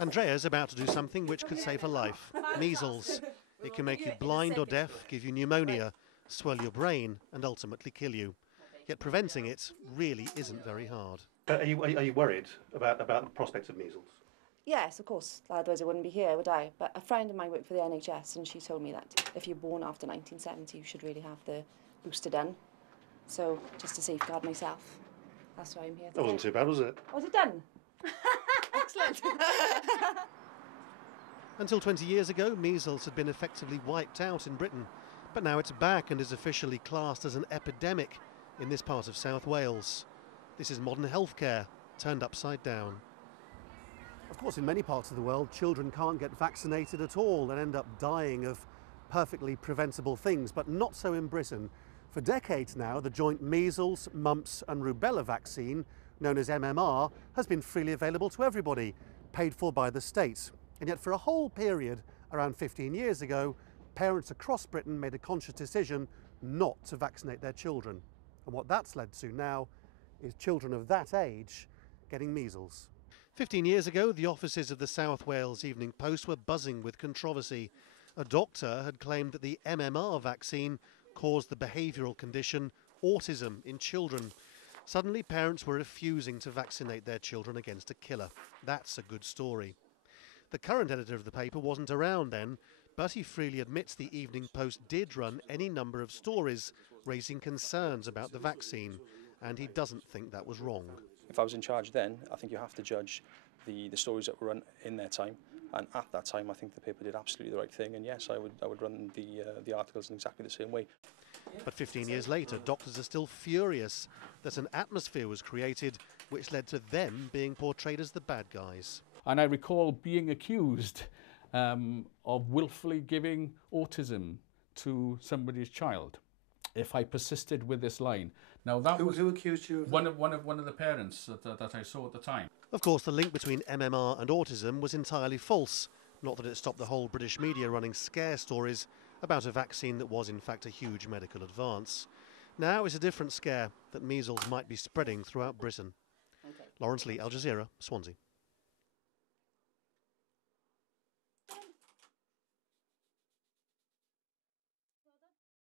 Andrea's about to do something which could save her life. Measles. It can make you blind or deaf, give you pneumonia, swell your brain and ultimately kill you. Yet preventing it really isn't very hard. Are you worried about the prospects of measles? Yes, of course. Otherwise I wouldn't be here, would I? But a friend of mine worked for the NHS and she told me that if you're born after 1970, you should really have the booster done. So, just to safeguard myself. That's why I'm here today. That wasn't too bad, was it? Was it done? Excellent. Until 20 years ago, measles had been effectively wiped out in Britain. But now it's back and is officially classed as an epidemic in this part of South Wales. This is modern healthcare turned upside down. Of course, in many parts of the world, children can't get vaccinated at all and end up dying of perfectly preventable things, but not so in Britain. For decades now, the joint measles, mumps and rubella vaccine, known as MMR, has been freely available to everybody, paid for by the state. And yet for a whole period, around 15 years ago, parents across Britain made a conscious decision not to vaccinate their children. And what that's led to now is children of that age getting measles. 15 years ago, the offices of the South Wales Evening Post were buzzing with controversy. A doctor had claimed that the MMR vaccine caused the behavioural condition autism in children. Suddenly, parents were refusing to vaccinate their children against a killer. That's a good story. The current editor of the paper wasn't around then, but he freely admits the Evening Post did run any number of stories raising concerns about the vaccine, and he doesn't think that was wrong. If I was in charge then, I think you have to judge the stories that were run in their time, and at that time I think the paper did absolutely the right thing, and yes, I would run the articles in exactly the same way. But 15 years later, doctors are still furious that an atmosphere was created which led to them being portrayed as the bad guys. And I recall being accused of willfully giving autism to somebody's child if I persisted with this line. Now that who accused you of one of the parents that I saw at the time. Of course, the link between MMR and autism was entirely false. Not that it stopped the whole British media running scare stories about a vaccine that was in fact a huge medical advance. Now it's a different scare that measles might be spreading throughout Britain. Lawrence Lee, Al Jazeera, Swansea.